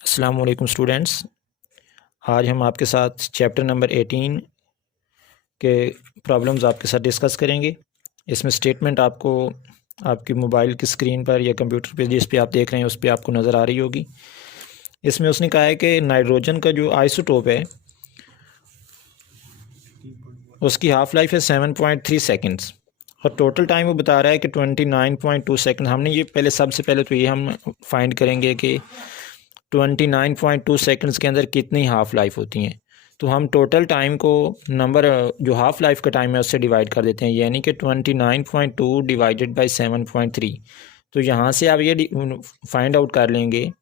अस्सलाम वालेकुम स्टूडेंट्स। आज हम आपके साथ चैप्टर नंबर 18 के प्रॉब्लम्स आपके साथ डिस्कस करेंगे। इसमें स्टेटमेंट आपको आपकी मोबाइल की स्क्रीन पर या कंप्यूटर पे जिस पे आप देख रहे हैं उस पे आपको नज़र आ रही होगी। इसमें उसने कहा है कि नाइट्रोजन का जो आइसोटोप है उसकी हाफ़ लाइफ है 7.3 सेकेंड्स और टोटल टाइम वो बता रहा है कि 29.2 सेकेंड। हमने ये सबसे पहले तो ये हम फाइंड करेंगे कि 29.2 सेकंड्स के अंदर कितनी हाफ़ लाइफ होती हैं। तो हम टोटल टाइम को नंबर जो हाफ़ लाइफ का टाइम है उससे डिवाइड कर देते हैं, यानी कि 29.2 डिवाइडेड बाई 7.3। तो यहाँ से आप ये फाइंड आउट कर लेंगे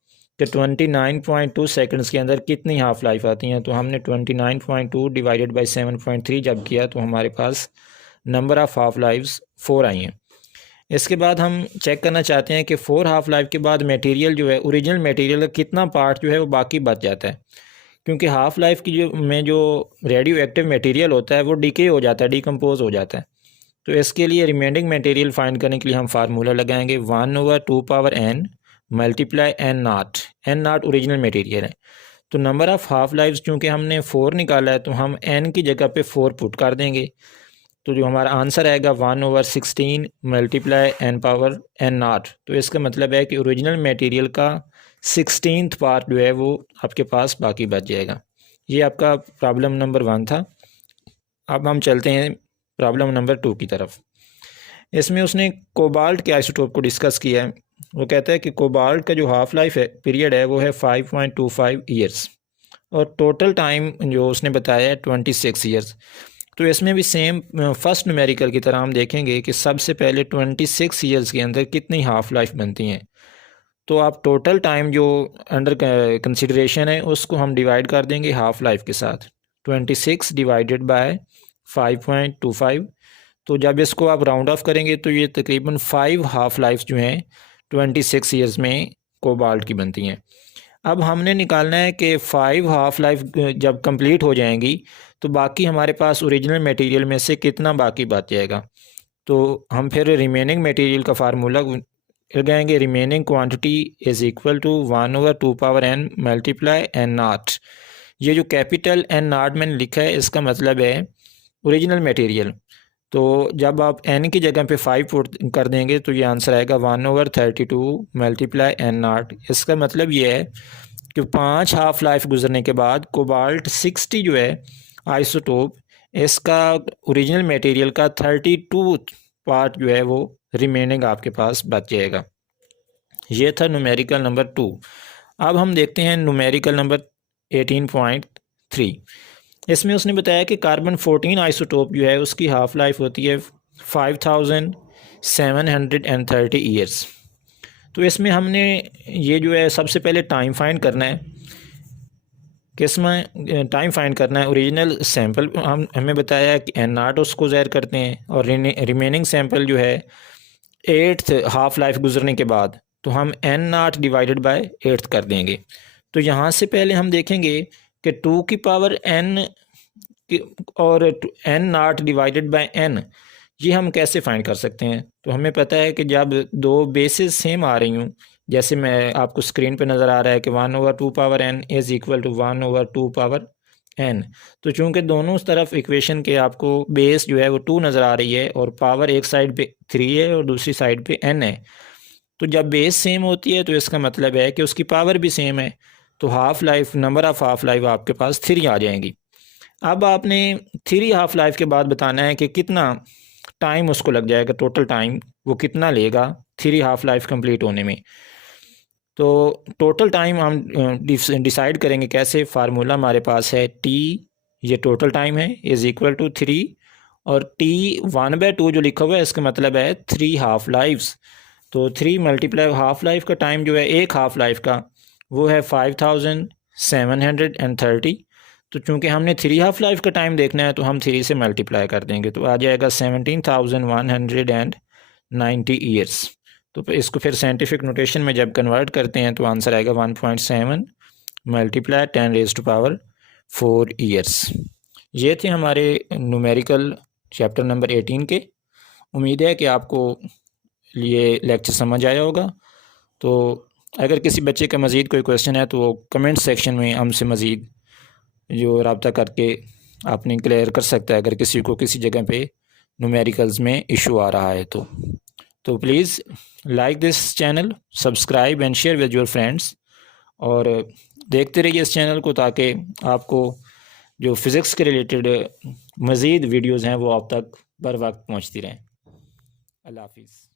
कि 29.2 सेकंड्स के अंदर कितनी हाफ़ लाइफ आती हैं। तो हमने 29.2 डिवाइडेड बाई 7.3 जब किया तो हमारे पास नंबर ऑफ़ हाफ़ लाइफ्स 4 आई हैं। इसके बाद हम चेक करना चाहते हैं कि 4 हाफ़ लाइफ के बाद मटेरियल जो है ओरिजिनल मटेरियल का कितना पार्ट जो है वो बाकी बच जाता है, क्योंकि हाफ़ लाइफ की जो रेडियो एक्टिव मटेरियल होता है वो डिके हो जाता है, डिकम्पोज हो जाता है। तो इसके लिए रिमेंडिंग मटेरियल फाइंड करने के लिए हम फार्मूला लगाएंगे 1/2n मल्टीप्लाई एन नाट ओरिजिनल मटेरियल है। तो नंबर ऑफ़ हाफ़ लाइफ चूँकि हमने 4 निकाला है तो हम n की जगह पे 4 पुट कर देंगे। तो जो हमारा आंसर आएगा 1/16 मल्टीप्लाई n⁻n0। तो इसका मतलब है कि ओरिजिनल मटेरियल का 16th पार्ट जो है वो आपके पास बाकी बच जाएगा। ये आपका प्रॉब्लम नंबर 1 था। अब हम चलते हैं प्रॉब्लम नंबर 2 की तरफ। इसमें उसने कोबाल्ट के आइसोटोप को डिस्कस किया है। वो कहता है कि कोबाल्ट का जो हाफ़ लाइफ है पीरियड है वो है 5.25 ईयर्स और टोटल टाइम जो उसने बताया है 26 ईयर्स। तो इसमें भी सेम फर्स्ट न्यूमेरिकल की तरह हम देखेंगे कि सबसे पहले 26 ईयर्स के अंदर कितनी हाफ़ लाइफ बनती हैं। तो आप टोटल टाइम जो अंडर कंसिडरेशन है उसको हम डिवाइड कर देंगे हाफ़ लाइफ के साथ। 26 डिवाइडेड बाय 5.25। तो जब इसको आप राउंड ऑफ करेंगे तो ये तकरीबन 5 हाफ़ लाइफ जो हैं 26 ईयर्स में कोबाल्ट की बनती हैं। अब हमने निकालना है कि 5 हाफ़ लाइफ जब कंप्लीट हो जाएंगी तो बाकी हमारे पास ओरिजिनल मटेरियल में से कितना बाकी बच जाएगा। तो हम फिर रिमेनिंग मटेरियल का फार्मूला लगाएंगे। Remaining quantity is equal to 1/2n multiply n0। ये जो कैपिटल n0 मैंने लिखा है इसका मतलब है ओरिजिनल मटेरियल। तो जब आप n की जगह पे 5 पुट कर देंगे तो ये आंसर आएगा 1/32 मल्टीप्लाई n0। इसका मतलब ये है कि 5 हाफ़ लाइफ गुजरने के बाद कोबाल्ट 60 जो है आइसोटोप इसका ओरिजिनल मटेरियल का 32 पार्ट जो है वो रिमेनिंग आपके पास बच जाएगा। ये था न्यूमेरिकल नंबर 2। अब हम देखते हैं न्यूमेरिकल नंबर 18.3। इसमें उसने बताया कि कार्बन 14 आइसोटोप जो है उसकी हाफ़ लाइफ होती है 5730 ईयर्स। तो इसमें हमने ये जो है सबसे पहले टाइम फाइंड करना है। किसमें टाइम फाइंड करना है? ओरिजिनल सैंपल हमें बताया है कि n0 उसको ज़ाहिर करते हैं और रिमेनिंग सैंपल जो है 8th हाफ़ लाइफ गुजरने के बाद तो हम n0 डिवाइडेड बाय 8th कर देंगे। तो यहाँ से पहले हम देखेंगे कि 2 की पावर n और n0 डिवाइडेड बाय n ये हम कैसे फाइंड कर सकते हैं। तो हमें पता है कि जब दो बेसिस सेम आ रही हूँ, जैसे मैं आपको स्क्रीन पे नज़र आ रहा है कि 1/2 power n is equal to 1/2 power n। तो चूँकि दोनों तरफ इक्वेशन के आपको बेस जो है वो 2 नज़र आ रही है और पावर एक साइड पे 3 है और दूसरी साइड पे n है। तो जब बेस सेम होती है तो इसका मतलब है कि उसकी पावर भी सेम है। तो half life number of half life आपके पास 3 आ जाएंगी। अब आपने 3 हाफ़ लाइफ के बाद बताना है कि कितना टाइम उसको लग जाएगा, टोटल टाइम वो कितना लेगा 3 हाफ़ लाइफ कंप्लीट होने में। तो टोटल टाइम हम डिसाइड करेंगे कैसे। फार्मूला हमारे पास है टी, ये टोटल टाइम है, इज़ इक्वल टू 3 और टी 1/2 जो लिखा हुआ है इसका मतलब है 3 हाफ़ लाइफ्स। तो 3 मल्टीप्लाई हाफ़ लाइफ का टाइम जो है एक हाफ़ लाइफ का वो है 5730। तो चूँकि हमने 3 हाफ़ लाइफ का टाइम देखना है तो हम 3 से मल्टीप्लाई कर देंगे तो आ जाएगा 17,190 ईयर्स। तो इसको फिर साइंटिफिक नोटेशन में जब कन्वर्ट करते हैं तो आंसर आएगा 1.7 मल्टीप्लाई 10⁻⁴ ईयर्स। ये थे हमारे न्यूमेरिकल चैप्टर नंबर 18 के। उम्मीद है कि आपको ये लेक्चर समझ आया होगा। तो अगर किसी बच्चे का मज़ीद कोई क्वेश्चन है तो वो कमेंट सेक्शन में हमसे मज़ीद जो रब्ता करके आपने क्लियर कर सकता है, अगर किसी को किसी जगह पे न्यूमेरिकल्स में इशू आ रहा है तो please like this channel, subscribe and share with your friends, और देखते रहिए इस चैनल को ताकि आपको जो फ़िज़िक्स के रिलेटेड मज़ीद वीडियोज़ हैं वो आप तक बर वक्त पहुँचती रहें। अल्लाह हाफिज़।